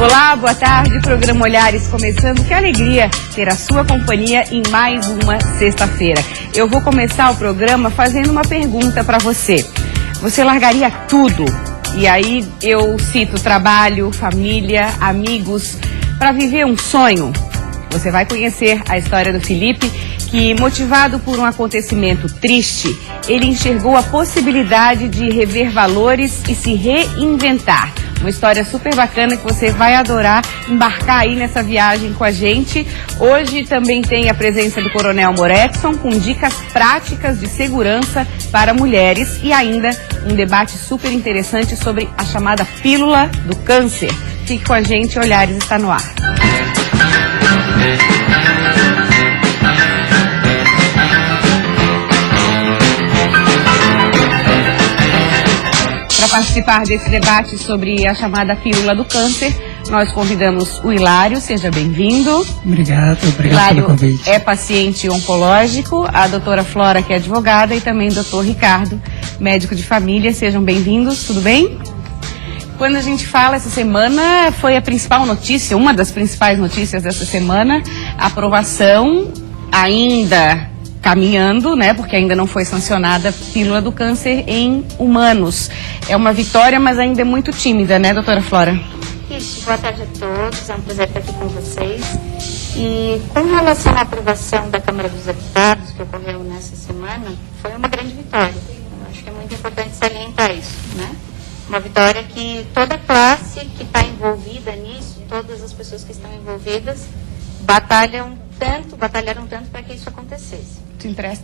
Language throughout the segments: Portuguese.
Olá, boa tarde, programa Olhares começando. Que alegria ter a sua companhia em mais uma sexta-feira. Eu vou começar o programa fazendo uma pergunta para você. Você largaria tudo? E aí eu cito trabalho, família, amigos, para viver um sonho? Você vai conhecer a história do Felipe, que, motivado por um acontecimento triste, ele enxergou a possibilidade de rever valores e se reinventar. Uma história super bacana que você vai adorar embarcar aí nessa viagem com a gente. Hoje também tem a presença do Coronel Moretson com dicas práticas de segurança para mulheres e ainda um debate super interessante sobre a chamada pílula do câncer. Fique com a gente, Olhares está no ar. Para participar desse debate sobre a chamada pílula do câncer, nós convidamos o Hilário, seja bem-vindo. Obrigado Hilário pelo convite. É paciente oncológico, a doutora Flora, que é advogada, e também o doutor Ricardo, médico de família. Sejam bem-vindos, tudo bem? Quando a gente fala essa semana, foi a principal notícia, uma das principais notícias dessa semana, a aprovação ainda caminhando, né, porque ainda não foi sancionada a pílula do câncer em humanos. É uma vitória, mas ainda é muito tímida, né, doutora Flora? Isso, boa tarde a todos, é um prazer estar aqui com vocês. E com relação à aprovação da Câmara dos Deputados, que ocorreu nessa semana, foi uma grande vitória. Eu acho que é muito importante salientar isso, né? Uma vitória que toda a classe que está envolvida nisso, todas as pessoas que estão envolvidas, batalharam tanto para que isso acontecesse.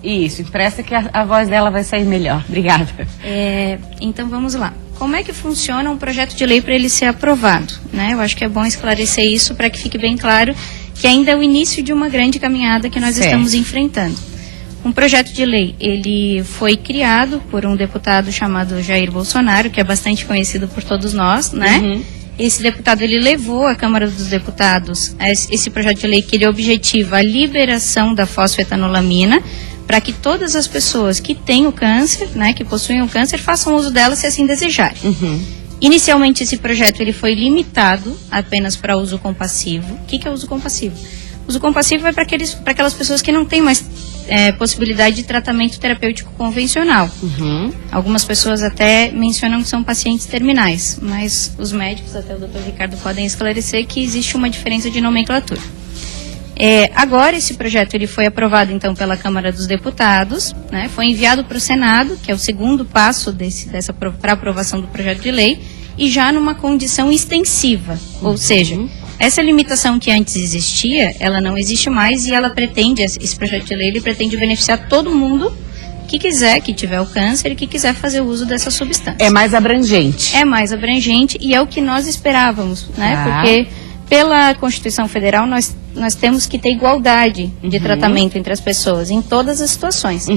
Isso, empresta que a voz dela vai sair melhor. Obrigada. Então vamos lá. Como é que funciona um projeto de lei para ele ser aprovado? Né? Eu acho que é bom esclarecer isso para que fique bem claro que ainda é o início de uma grande caminhada que nós estamos enfrentando. Um projeto de lei, ele foi criado por um deputado chamado Jair Bolsonaro, que é bastante conhecido por todos nós, né? Uhum. Esse deputado, ele levou à Câmara dos Deputados esse projeto de lei que ele objetiva a liberação da fosfetanolamina para que todas as pessoas que têm o câncer, né, que possuem o câncer, façam uso dela se assim desejarem. Uhum. Inicialmente, esse projeto ele foi limitado apenas para uso compassivo. O que é uso compassivo? Uso compassivo é para aquelas pessoas que não têm mais possibilidade de tratamento terapêutico convencional. Uhum. Algumas pessoas até mencionam que são pacientes terminais, mas os médicos, até o Dr. Ricardo, podem esclarecer que existe uma diferença de nomenclatura. Agora esse projeto ele foi aprovado então pela Câmara dos Deputados, né, foi enviado para o Senado, que é o segundo passo para aprovação do projeto de lei, e já numa condição extensiva, ou seja, essa limitação que antes existia, ela não existe mais e ela pretende, esse projeto de lei, ele pretende beneficiar todo mundo que quiser, que tiver o câncer e que quiser fazer uso dessa substância. É mais abrangente. É mais abrangente e é o que nós esperávamos, né? Porque pela Constituição Federal nós temos que ter igualdade de tratamento entre as pessoas em todas as situações.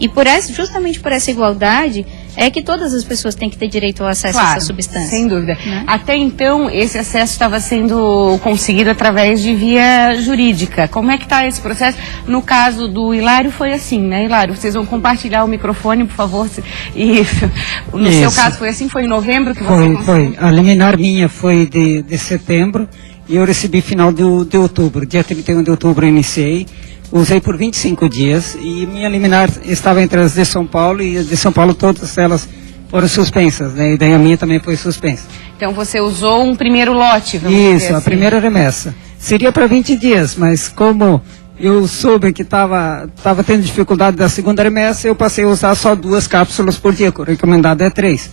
E justamente por essa igualdade é que todas as pessoas têm que ter direito ao acesso a essa substância. Sem dúvida. Né? Até então, esse acesso estava sendo conseguido através de via jurídica. Como é que está esse processo? No caso do Hilário foi assim, né, Hilário? Vocês vão compartilhar o microfone, por favor? Isso. No seu caso foi assim? Foi em novembro que você conseguiu? Foi. A liminar minha foi de setembro e eu recebi final de outubro. Dia 31 de outubro eu iniciei. Usei por 25 dias e minha liminar estava entre as de São Paulo e as de São Paulo todas elas foram suspensas, né? E daí a minha também foi suspensa. Então você usou um primeiro lote, vamos dizer assim. A primeira remessa. Seria para 20 dias, mas como eu soube que estava tendo dificuldade da segunda remessa, eu passei a usar só 2 cápsulas por dia, o recomendado é 3,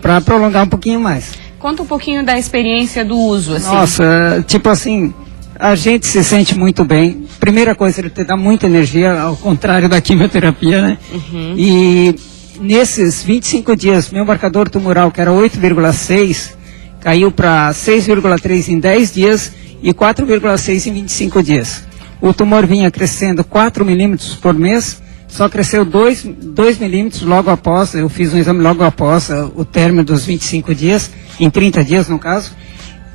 para prolongar um pouquinho mais. Conta um pouquinho da experiência do uso, assim. Nossa, tipo assim, a gente se sente muito bem. Primeira coisa, ele te dá muita energia, ao contrário da quimioterapia, né? E nesses 25 dias, meu marcador tumoral, que era 8,6, caiu para 6,3 em 10 dias e 4,6 em 25 dias. O tumor vinha crescendo 4 milímetros por mês, só cresceu 2 milímetros logo após, eu fiz um exame logo após o término dos 25 dias, em 30 dias no caso.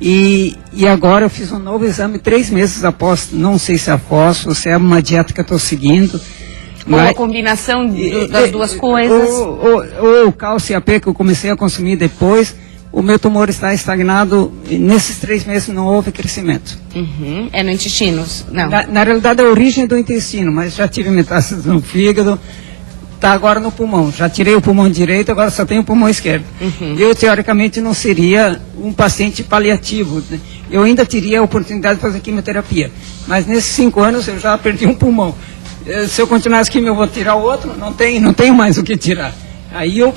E agora eu fiz um novo exame 3 meses após, não sei se é após, ou se é uma dieta que eu estou seguindo. Ou a combinação das duas coisas. O cálcio AP que eu comecei a consumir depois, o meu tumor está estagnado, e nesses 3 meses não houve crescimento. É no intestino? Não. Na realidade é a origem do intestino, mas já tive metástases no fígado, está agora no pulmão. Já tirei o pulmão direito, agora só tenho o pulmão esquerdo. Eu, teoricamente, não seria um paciente paliativo. Eu ainda teria a oportunidade de fazer quimioterapia. Mas nesses 5 anos eu já perdi um pulmão. Se eu continuar quimio, eu vou tirar o outro? Não tenho mais o que tirar. Aí eu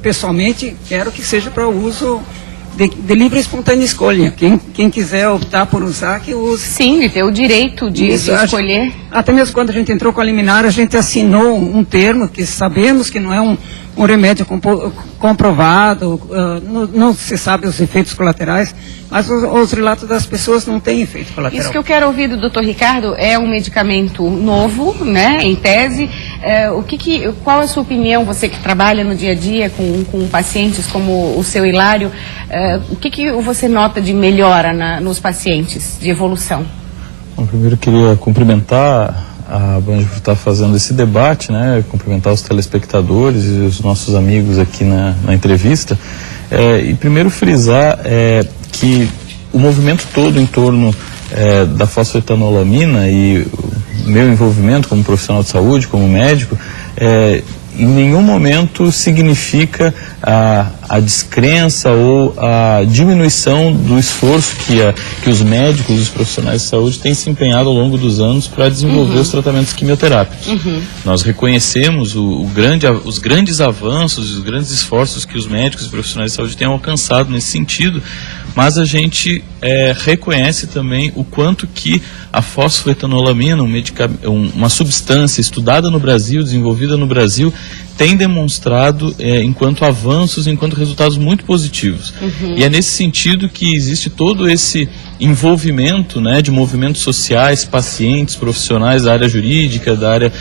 pessoalmente, quero que seja para uso de livre e espontânea escolha. Quem quiser optar por usar, que use. Sim, e ter o direito de escolher. Até mesmo quando a gente entrou com a liminar, a gente assinou um termo que sabemos que não é um remédio comprovado, não se sabe os efeitos colaterais, mas os relatos das pessoas não têm efeito colateral. Isso que eu quero ouvir do Dr. Ricardo é um medicamento novo, né, em tese. Qual é a sua opinião, você que trabalha no dia a dia com pacientes como o seu Hilário, o que você nota de melhora nos pacientes, de evolução? Bom, primeiro eu queria cumprimentar a Band por estar fazendo esse debate, né, cumprimentar os telespectadores e os nossos amigos aqui na entrevista, e primeiro frisar que o movimento todo em torno da fosfetanolamina e o meu envolvimento como profissional de saúde, como médico, em nenhum momento significa a descrença ou a diminuição do esforço que os médicos, os profissionais de saúde têm se empenhado ao longo dos anos para desenvolver os tratamentos quimioterápicos. Nós reconhecemos os grandes avanços, os grandes esforços que os médicos e profissionais de saúde têm alcançado nesse sentido, mas a gente reconhece também o quanto que a fosfetanolamina, uma substância estudada no Brasil, desenvolvida no Brasil, tem demonstrado enquanto avanços, enquanto resultados muito positivos. E é nesse sentido que existe todo esse envolvimento, né, de movimentos sociais, pacientes, profissionais da área jurídica, da área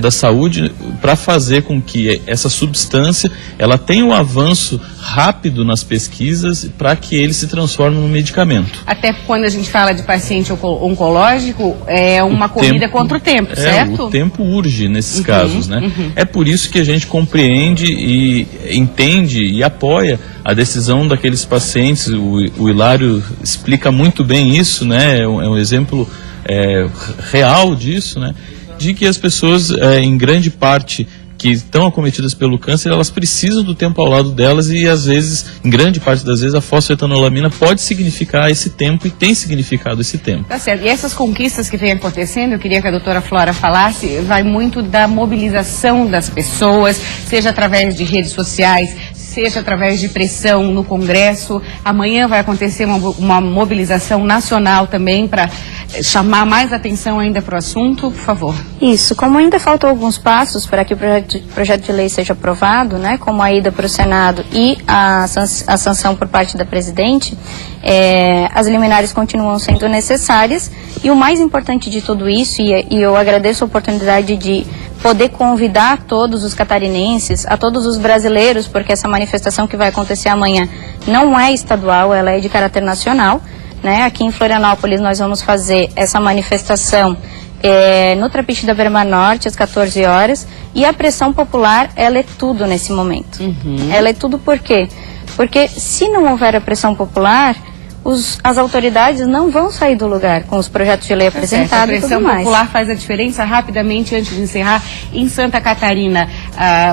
da saúde, para fazer com que essa substância ela tenha um avanço rápido nas pesquisas para que ele se transforme num medicamento. Até quando a gente fala de paciente oncológico, é uma corrida contra o tempo, certo? O tempo urge nesses casos, né? É por isso que a gente compreende e entende e apoia a decisão daqueles pacientes. O Hilário explica muito bem isso, né? É um exemplo real disso, né? De que as pessoas, em grande parte, que estão acometidas pelo câncer, elas precisam do tempo ao lado delas e, às vezes, em grande parte das vezes, a fosfetanolamina pode significar esse tempo e tem significado esse tempo. Tá certo. E essas conquistas que vem acontecendo, eu queria que a doutora Flora falasse, vai muito da mobilização das pessoas, seja através de redes sociais, seja através de pressão no Congresso. Amanhã vai acontecer uma mobilização nacional também para chamar mais atenção ainda para o assunto, por favor. Isso, como ainda faltam alguns passos para que o projeto de lei seja aprovado, né, como a ida para o Senado e a sanção por parte da presidente, as liminares continuam sendo necessárias e o mais importante de tudo isso, e eu agradeço a oportunidade de poder convidar todos os catarinenses, a todos os brasileiros, porque essa manifestação que vai acontecer amanhã não é estadual, ela é de caráter nacional, né? Aqui em Florianópolis nós vamos fazer essa manifestação no Trapiche da Berma Norte às 14 horas e a pressão popular, ela é tudo nesse momento. Ela é tudo por quê? Porque se não houver a pressão popular, as autoridades não vão sair do lugar com os projetos de lei apresentados e tudo mais. A pressão popular faz a diferença. Rapidamente, antes de encerrar, em Santa Catarina,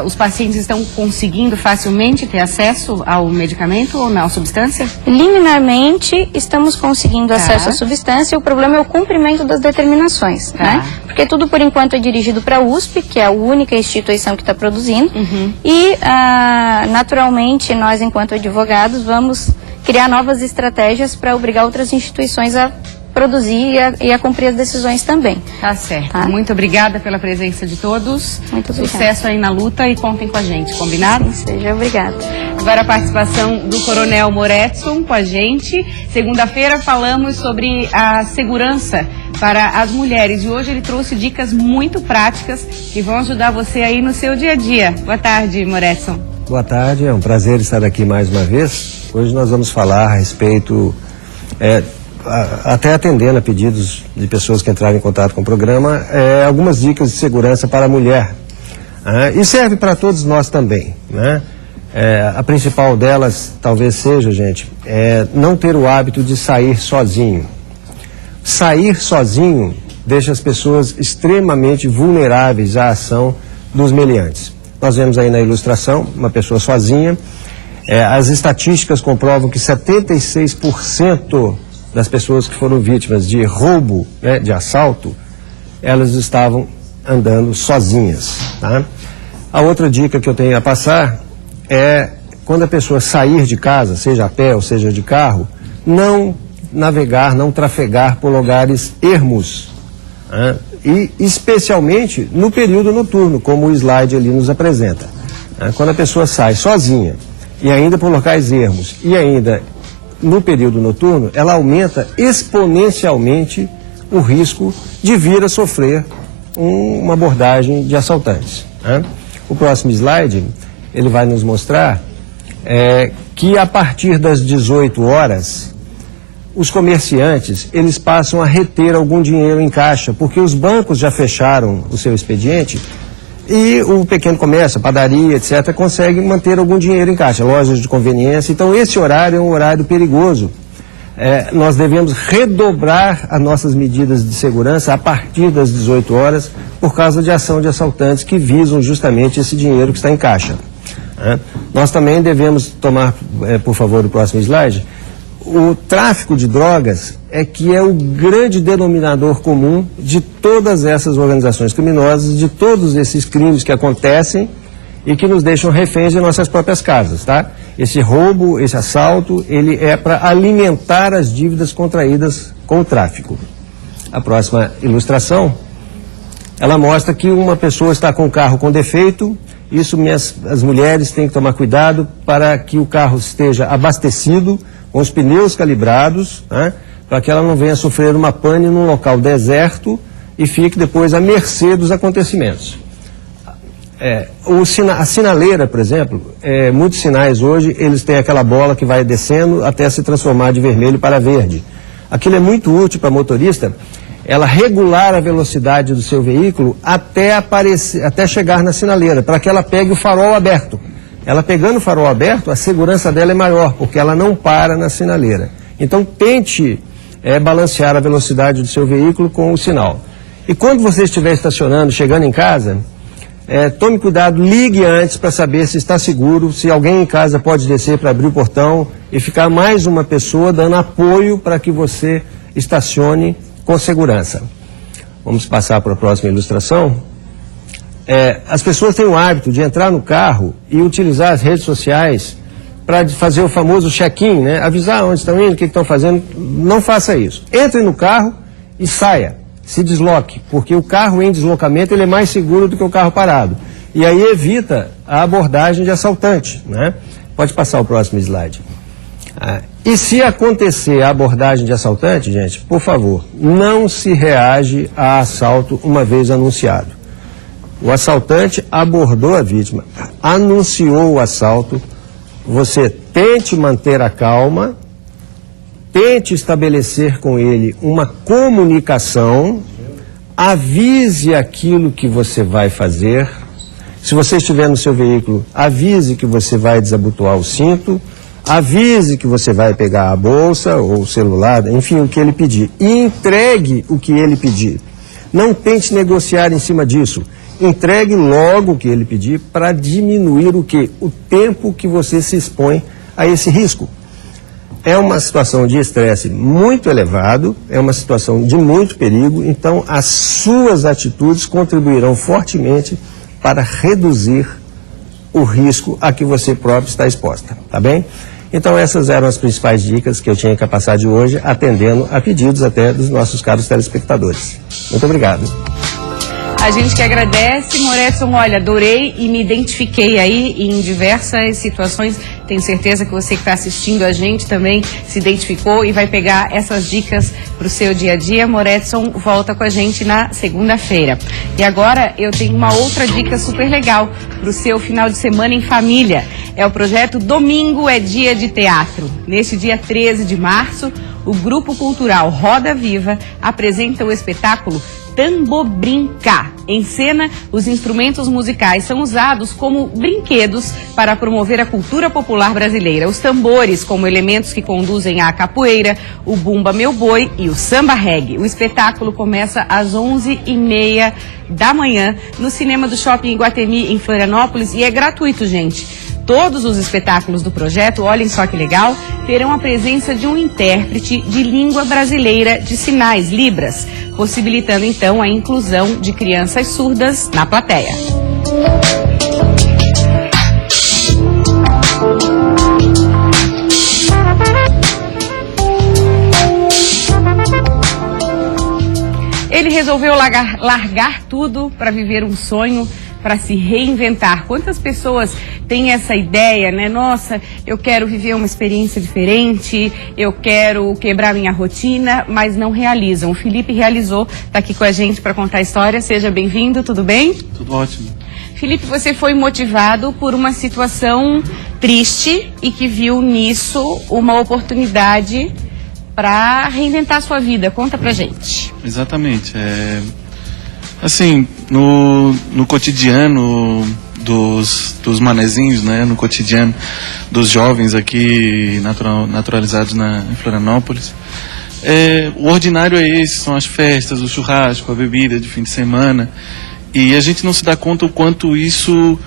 os pacientes estão conseguindo facilmente ter acesso ao medicamento ou não, à substância? Liminarmente, estamos conseguindo acesso à substância. O problema é o cumprimento das determinações, né? Porque tudo, por enquanto, é dirigido para a USP, que é a única instituição que está produzindo. E, naturalmente, nós, enquanto advogados, vamos criar novas estratégias para obrigar outras instituições a produzir e a cumprir as decisões também. Tá certo. Muito obrigada pela presença de todos. Muito obrigada. Sucesso aí na luta e contem com a gente, combinado? Sim, seja obrigada. Agora a participação do Coronel Moretson com a gente. Segunda-feira falamos sobre a segurança para as mulheres e hoje ele trouxe dicas muito práticas que vão ajudar você aí no seu dia a dia. Boa tarde, Moretson. Boa tarde, é um prazer estar aqui mais uma vez. Hoje nós vamos falar a respeito, até atendendo a pedidos de pessoas que entraram em contato com o programa, algumas dicas de segurança para a mulher. E serve para todos nós também, né? A principal delas talvez seja, gente, não ter o hábito de sair sozinho. Sair sozinho deixa as pessoas extremamente vulneráveis à ação dos meliantes. Nós vemos aí na ilustração uma pessoa sozinha. As estatísticas comprovam que 76% das pessoas que foram vítimas de roubo, né, de assalto, elas estavam andando sozinhas. Tá? A outra dica que eu tenho a passar é, quando a pessoa sair de casa, seja a pé ou seja de carro, não navegar, não trafegar por lugares ermos. Né? E especialmente no período noturno, como o slide ali nos apresenta. Né? Quando a pessoa sai sozinha e ainda por locais ermos e ainda no período noturno, ela aumenta exponencialmente o risco de vir a sofrer uma abordagem de assaltantes. Né? O próximo slide, ele vai nos mostrar que a partir das 18 horas, os comerciantes, eles passam a reter algum dinheiro em caixa, porque os bancos já fecharam o seu expediente e o pequeno comércio, a padaria, etc., consegue manter algum dinheiro em caixa, lojas de conveniência. Então, esse horário é um horário perigoso. Nós devemos redobrar as nossas medidas de segurança a partir das 18 horas, por causa de ação de assaltantes que visam justamente esse dinheiro que está em caixa. Nós também devemos tomar, por favor, o próximo slide. O tráfico de drogas que é o grande denominador comum de todas essas organizações criminosas, de todos esses crimes que acontecem e que nos deixam reféns de nossas próprias casas, tá? Esse roubo, esse assalto, ele é para alimentar as dívidas contraídas com o tráfico. A próxima ilustração, ela mostra que uma pessoa está com o carro com defeito. Isso as mulheres têm que tomar cuidado para que o carro esteja abastecido, com os pneus calibrados, né, para que ela não venha sofrer uma pane num local deserto e fique depois à mercê dos acontecimentos. A sinaleira, por exemplo, muitos sinais hoje, eles têm aquela bola que vai descendo até se transformar de vermelho para verde. Aquilo é muito útil para motorista, ela regular a velocidade do seu veículo até chegar na sinaleira, para que ela pegue o farol aberto. Ela pegando o farol aberto, a segurança dela é maior, porque ela não para na sinaleira. Então, tente balancear a velocidade do seu veículo com o sinal. E quando você estiver estacionando, chegando em casa, tome cuidado, ligue antes para saber se está seguro, se alguém em casa pode descer para abrir o portão e ficar mais uma pessoa dando apoio para que você estacione com segurança. Vamos passar para a próxima ilustração. As pessoas têm o hábito de entrar no carro e utilizar as redes sociais para fazer o famoso check-in, né? Avisar onde estão indo, o que estão fazendo. Não faça isso. Entre no carro e saia, se desloque, porque o carro em deslocamento ele é mais seguro do que o carro parado. E aí evita a abordagem de assaltante, né? Pode passar o próximo slide. E se acontecer a abordagem de assaltante, gente, por favor, não se reage a assalto uma vez anunciado. O assaltante abordou a vítima, anunciou o assalto, você tente manter a calma, tente estabelecer com ele uma comunicação, avise aquilo que você vai fazer. Se você estiver no seu veículo, avise que você vai desabotoar o cinto, avise que você vai pegar a bolsa ou o celular, enfim, o que ele pedir. E entregue o que ele pedir. Não tente negociar em cima disso. Entregue logo o que ele pedir para diminuir o quê? O tempo que você se expõe a esse risco. É uma situação de estresse muito elevado, é uma situação de muito perigo, então as suas atitudes contribuirão fortemente para reduzir o risco a que você próprio está exposta, tá bem? Então essas eram as principais dicas que eu tinha que passar de hoje, atendendo a pedidos até dos nossos caros telespectadores. Muito obrigado. A gente que agradece, Moretson, olha, adorei e me identifiquei aí em diversas situações. Tenho certeza que você que está assistindo a gente também se identificou e vai pegar essas dicas para o seu dia a dia. Moretson volta com a gente na segunda-feira. E agora eu tenho uma outra dica super legal para o seu final de semana em família. É o projeto Domingo é Dia de Teatro. Neste dia 13 de março, o Grupo Cultural Roda Viva apresenta o espetáculo Tambobrincar. Em cena, os instrumentos musicais são usados como brinquedos para promover a cultura popular brasileira. Os tambores como elementos que conduzem à capoeira, o bumba meu boi e o samba reggae. O espetáculo começa às 11h30 da manhã no Cinema do Shopping Iguatemi, em Florianópolis, e é gratuito, gente. Todos os espetáculos do projeto, olhem só que legal, terão a presença de um intérprete de língua brasileira de sinais, Libras, possibilitando então a inclusão de crianças surdas na plateia. Ele resolveu largar tudo para viver um sonho, para se reinventar. Quantas pessoas têm essa ideia, né? Nossa, eu quero viver uma experiência diferente, eu quero quebrar minha rotina, mas não realizam. O Felipe realizou, está aqui com a gente para contar a história. Seja bem-vindo, tudo bem? Tudo ótimo. Felipe, você foi motivado por uma situação triste e que viu nisso uma oportunidade para reinventar a sua vida. Conta pra gente. Exatamente. Assim, no cotidiano dos manezinhos, né, no cotidiano dos jovens aqui naturalizados em Florianópolis, o ordinário é esse, são as festas, o churrasco, a bebida de fim de semana, e a gente não se dá conta o quanto isso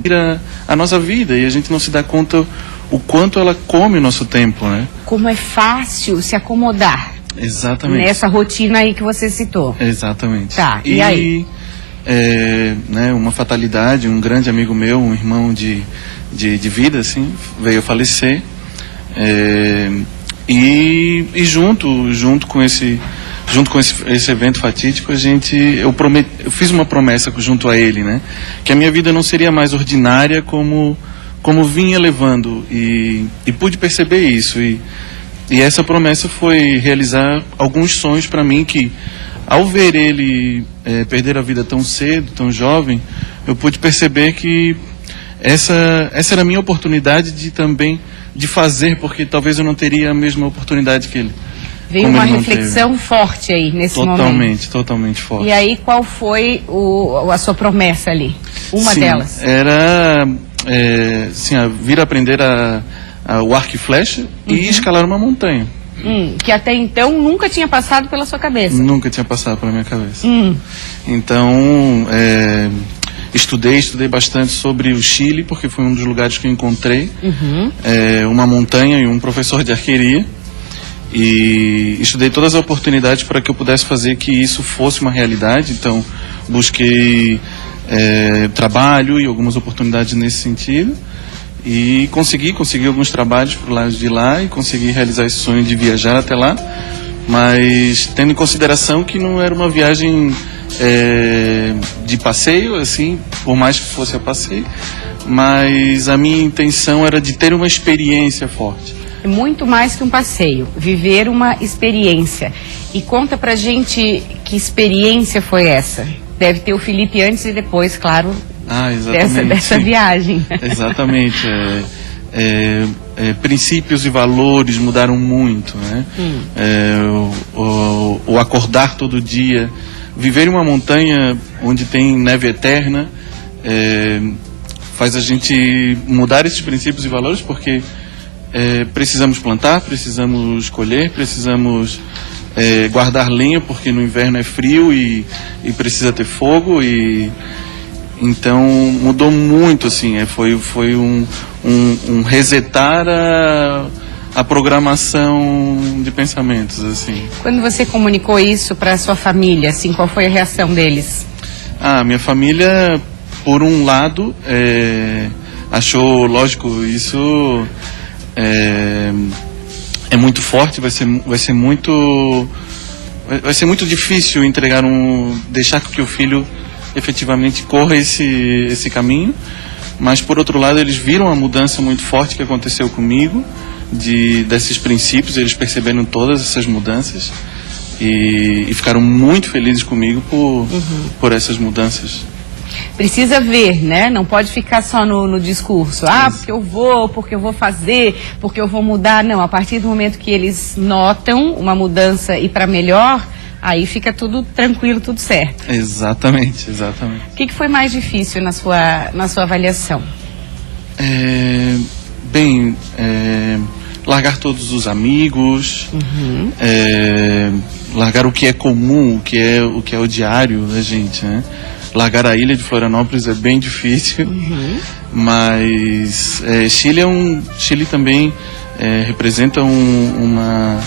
vira a nossa vida, e a gente não se dá conta o quanto ela come o nosso tempo, né? Como é fácil se acomodar. Exatamente. Nessa rotina aí que você citou. Exatamente. Tá, e aí? Né, uma fatalidade, um grande amigo meu, um irmão de vida, assim, veio a falecer. E junto com esse evento fatídico, eu fiz uma promessa junto a ele, né? Que a minha vida não seria mais ordinária como vinha levando. E pude perceber isso. E essa promessa foi realizar alguns sonhos para mim que, ao ver ele perder a vida tão cedo, tão jovem, eu pude perceber que essa era a minha oportunidade de fazer, porque talvez eu não teria a mesma oportunidade que ele. Veio uma reflexão forte aí nesse momento. Totalmente forte. E aí, qual foi a sua promessa ali? Uma delas? Era vir aprender o arco e flecha e escalar uma montanha. Que até então nunca tinha passado pela sua cabeça? Nunca tinha passado pela minha cabeça. Então, estudei bastante sobre o Chile, porque foi um dos lugares que eu encontrei uma montanha e um professor de arqueria. E estudei todas as oportunidades para que eu pudesse fazer que isso fosse uma realidade. Então, busquei trabalho e algumas oportunidades nesse sentido. E consegui alguns trabalhos por lá de lá e consegui realizar esse sonho de viajar até lá, mas tendo em consideração que não era uma viagem de passeio, assim, por mais que fosse a passeio, mas a minha intenção era de ter uma experiência forte. É muito mais que um passeio, viver uma experiência. E conta pra gente que experiência foi essa. Deve ter o Felipe antes e depois, claro, dessa viagem. Exatamente. Princípios e valores mudaram muito, né? O acordar todo dia, viver em uma montanha onde tem neve eterna, faz a gente mudar esses princípios e valores, porque precisamos plantar, precisamos colher, precisamos guardar lenha, porque no inverno é frio e precisa ter fogo. Então mudou muito, assim, foi um resetar a programação de pensamentos, assim. Quando você comunicou isso para sua família, assim, qual foi a reação deles? Minha família, por um lado, achou, lógico, isso é muito forte, vai ser muito difícil deixar que o filho efetivamente corra esse caminho, mas por outro lado eles viram a mudança muito forte que aconteceu comigo, desses princípios, eles perceberam todas essas mudanças e ficaram muito felizes comigo por essas mudanças. Precisa ver, né? Não pode ficar só no discurso. Porque eu vou fazer, porque eu vou mudar. Não, a partir do momento que eles notam uma mudança e para melhor, Aí fica tudo tranquilo, tudo certo. Exatamente. O que foi mais difícil na sua avaliação? Largar todos os amigos, largar o que é comum, o que é o diário da gente, né? Largar a ilha de Florianópolis é bem difícil, mas Chile também representa um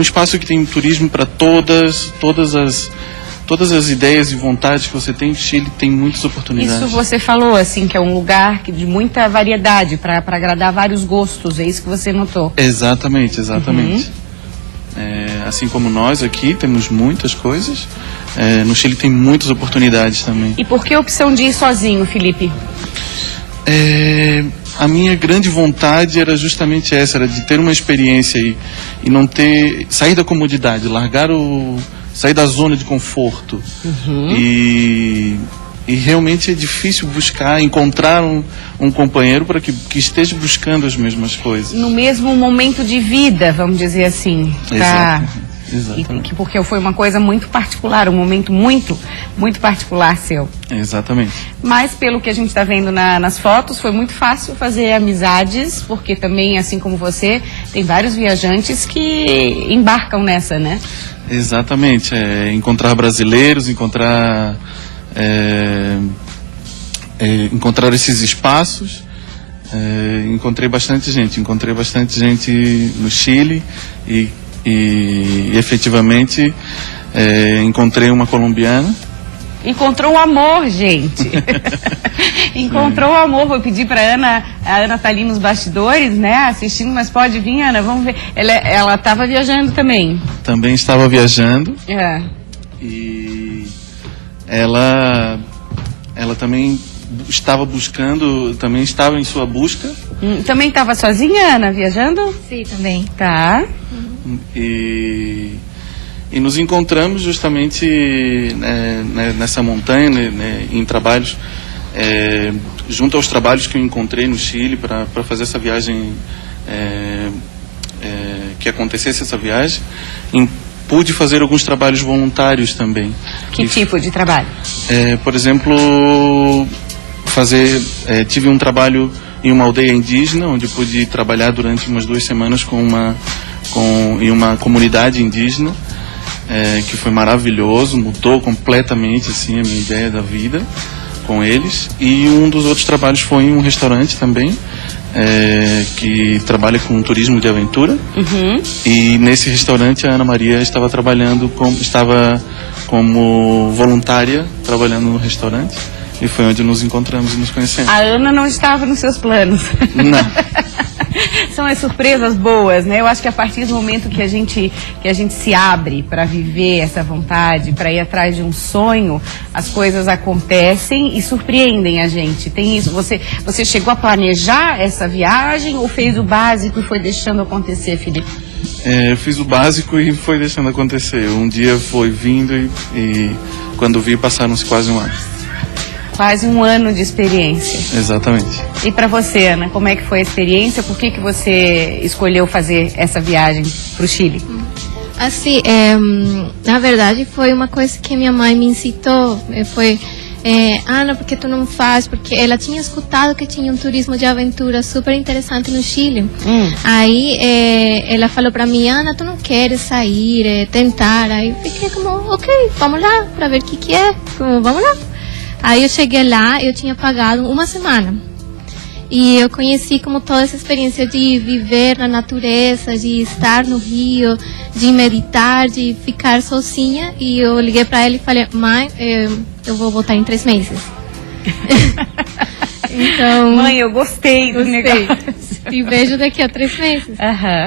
espaço que tem turismo para todas as ideias e vontades que você tem. Chile tem muitas oportunidades. Isso você falou, assim, que é um lugar de muita variedade, para agradar vários gostos, é isso que você notou? Exatamente. Assim como nós aqui temos muitas coisas, no Chile tem muitas oportunidades também. E por que a opção de ir sozinho, Felipe? A minha grande vontade era justamente essa, era de ter uma experiência e não sair da comodidade, sair da zona de conforto. E realmente é difícil encontrar um companheiro para que esteja buscando as mesmas coisas. No mesmo momento de vida, vamos dizer assim. Tá? Exatamente. Porque foi uma coisa muito particular, um momento muito, muito particular seu. Exatamente. Mas pelo que a gente está vendo nas fotos, foi muito fácil fazer amizades, porque também, assim como você, tem vários viajantes que embarcam nessa, né? Exatamente. Encontrar brasileiros, encontrar esses espaços. Encontrei bastante gente no Chile e efetivamente encontrei uma colombiana. Encontrou o amor, gente. Encontrou o amor. Vou pedir para Ana, a Ana tá ali nos bastidores, né, assistindo, mas pode vir, Ana, vamos ver. Ela estava viajando também. Também estava viajando. E ela também estava buscando, também estava em sua busca. Também estava sozinha, Ana, viajando? Sim, também. Tá. E nos encontramos justamente nessa montanha, em trabalhos, junto aos trabalhos que eu encontrei no Chile para fazer essa viagem, que acontecesse essa viagem. Pude fazer alguns trabalhos voluntários também. Que tipo de trabalho? Por exemplo, tive um trabalho em uma aldeia indígena, onde pude trabalhar durante umas 2 semanas em uma comunidade indígena, que foi maravilhoso, mudou completamente assim, a minha ideia da vida com eles. E um dos outros trabalhos foi em um restaurante também, que trabalha com turismo de aventura. E nesse restaurante a Ana Maria estava como voluntária trabalhando no restaurante. E foi onde nos encontramos e nos conhecemos. A Ana não estava nos seus planos. Não. São as surpresas boas, né? Eu acho que a partir do momento que a gente se abre para viver essa vontade, para ir atrás de um sonho, as coisas acontecem e surpreendem a gente. Tem isso. Você chegou a planejar essa viagem ou fez o básico e foi deixando acontecer, Felipe? Eu fiz o básico e foi deixando acontecer. Um dia foi vindo e quando vi passaram-se quase 1 ano. Quase 1 ano de experiência. Exatamente. E para você, Ana, como é que foi a experiência? Por que você escolheu fazer essa viagem para o Chile? Assim, na verdade foi uma coisa que minha mãe me incitou. Ana, por que tu não faz? Porque ela tinha escutado que tinha um turismo de aventura super interessante no Chile. Aí ela falou para mim, Ana, tu não queres sair, tentar? Aí eu fiquei como, ok, vamos lá, para ver o que é. Vamos lá. Aí eu cheguei lá, eu tinha pagado 1 semana. E eu conheci como toda essa experiência de viver na natureza, de estar no rio, de meditar, de ficar sozinha. E eu liguei para ela e falei, mãe, eu vou voltar em 3 meses. Então, mãe, eu gostei do negócio. E vejo daqui a 3 meses.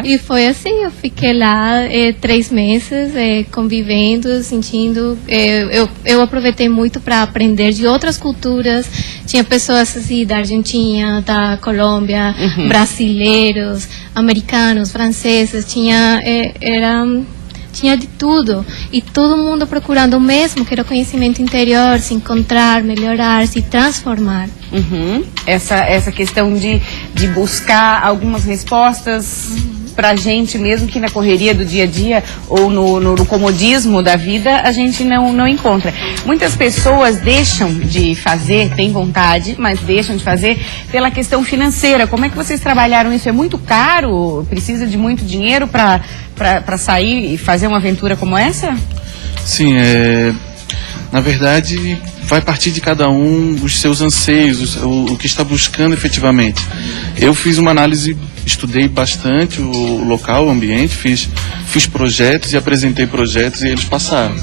E foi assim, eu fiquei lá 3 meses convivendo, sentindo. Eu aproveitei muito para aprender de outras culturas. Tinha pessoas assim da Argentina, da Colômbia, brasileiros, americanos, franceses. Tinha de tudo, e todo mundo procurando o mesmo, que era o conhecimento interior, se encontrar, melhorar, se transformar. Essa questão de buscar algumas respostas pra gente, mesmo que na correria do dia a dia ou no comodismo da vida, a gente não encontra. Muitas pessoas deixam de fazer, têm vontade, mas deixam de fazer pela questão financeira. Como é que vocês trabalharam isso? É muito caro? Precisa de muito dinheiro para sair e fazer uma aventura como essa? Sim, na verdade, vai partir de cada um os seus anseios, o que está buscando efetivamente. Eu fiz uma análise, estudei bastante o local, o ambiente, fiz projetos e apresentei projetos e eles passaram.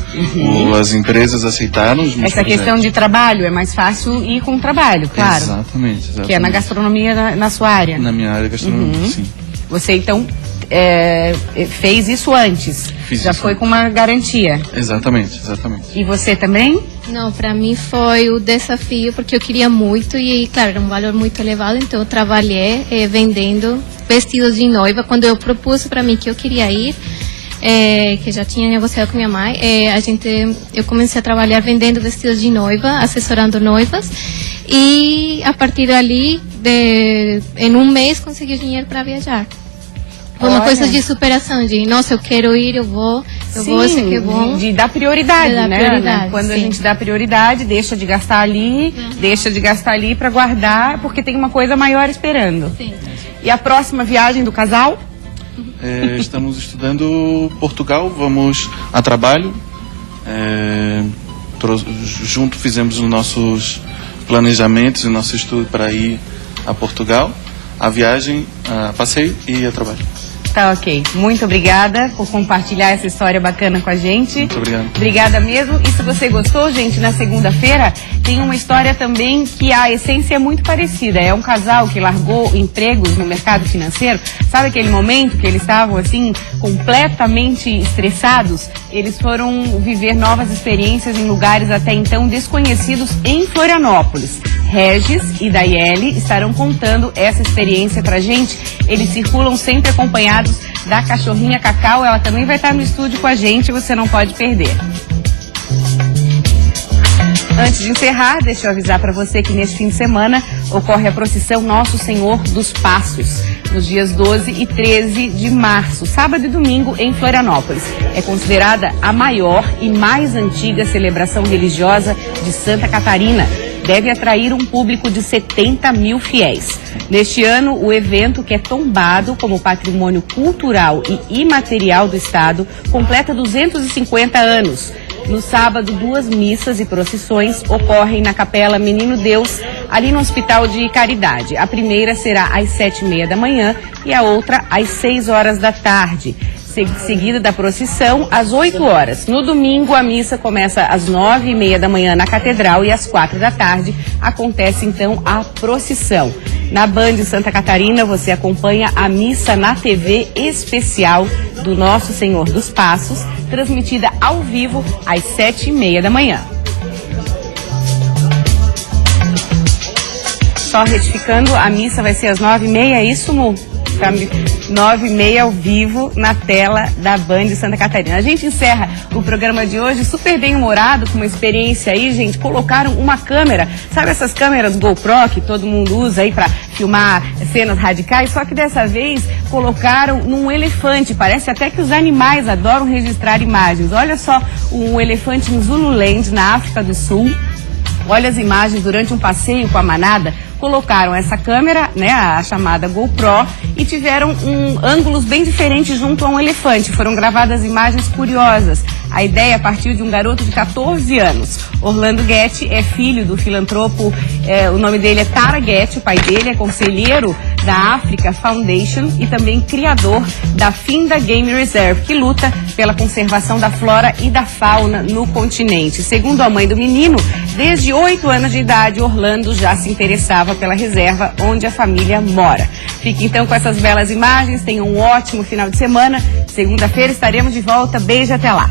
As empresas aceitaram os meus Essa projetos. questão de trabalho, é mais fácil ir com trabalho, claro. Exatamente. Que é na gastronomia, na sua área. Na minha área gastronômica, sim. Você, então, fez isso antes? Fiz Já isso foi antes. com uma garantia? Exatamente. E você também? Não, para mim foi o desafio, porque eu queria muito e, claro, era um valor muito elevado, então eu trabalhei vendendo vestidos de noiva. Quando eu propus para mim que eu queria ir, que já tinha negociado com minha mãe, eu comecei a trabalhar vendendo vestidos de noiva, assessorando noivas, e a partir dali, em um mês, consegui dinheiro para viajar. Foi uma coisa de superação, de, nossa, eu quero ir, eu vou, eu sei que é bom. De dar prioridade, dar né? prioridade, Quando a sim. gente dá prioridade, deixa de gastar ali, para guardar, porque tem uma coisa maior esperando. Sim. E a próxima viagem do casal? Estamos estudando Portugal, vamos a trabalho. Junto fizemos os nossos planejamentos e nosso estudo para ir a Portugal. A viagem, a passeio e a trabalho. Tá ok. Muito obrigada por compartilhar essa história bacana com a gente. Muito obrigado. Obrigada mesmo. E se você gostou, gente, na segunda-feira tem uma história também que a essência é muito parecida. É um casal que largou empregos no mercado financeiro. Sabe aquele momento que eles estavam assim completamente estressados? Eles foram viver novas experiências em lugares até então desconhecidos em Florianópolis. Regis e Daiele estarão contando essa experiência pra gente. Eles circulam sempre acompanhados da cachorrinha Cacau. Ela também vai estar no estúdio com a gente, você não pode perder. Antes de encerrar, deixa eu avisar para você que neste fim de semana ocorre a procissão Nosso Senhor dos Passos, nos dias 12 e 13 de março, sábado e domingo, em Florianópolis. É considerada a maior e mais antiga celebração religiosa de Santa Catarina. Deve atrair um público de 70 mil fiéis. Neste ano, o evento, que é tombado como patrimônio cultural e imaterial do Estado, completa 250 anos. No sábado, 2 missas e procissões ocorrem na Capela Menino Deus, ali no Hospital de Caridade. A primeira será às 7h30 da manhã e a outra às 6 horas da tarde. Seguida da procissão, às 8 horas. No domingo, a missa começa às 9h30 da manhã na Catedral e às 4 da tarde acontece, então, a procissão. Na Band Santa Catarina, você acompanha a missa na TV especial do Nosso Senhor dos Passos, transmitida ao vivo às 7h30 da manhã. Só retificando, a missa vai ser às 9h30, é isso, Mu? 9h30 ao vivo na tela da Band Santa Catarina. A gente encerra o programa de hoje super bem humorado, com uma experiência aí, gente. Colocaram uma câmera, sabe essas câmeras GoPro que todo mundo usa aí para filmar cenas radicais? Só que dessa vez colocaram num elefante. Parece até que os animais adoram registrar imagens. Olha só, um elefante em Zululand, na África do Sul. Olha as imagens durante um passeio com a manada. Colocaram essa câmera, né, a chamada GoPro, e tiveram ângulos bem diferentes junto a um elefante. Foram gravadas imagens curiosas. A ideia partiu de um garoto de 14 anos. Orlando Guetti é filho do filantropo, o nome dele é Tara Guetti, o pai dele é conselheiro da Africa Foundation e também criador da Finda Game Reserve, que luta pela conservação da flora e da fauna no continente. Segundo a mãe do menino, desde 8 anos de idade, Orlando já se interessava pela reserva onde a família mora. Fique então com essas belas imagens, tenham um ótimo final de semana. Segunda-feira estaremos de volta. Beijo, até lá.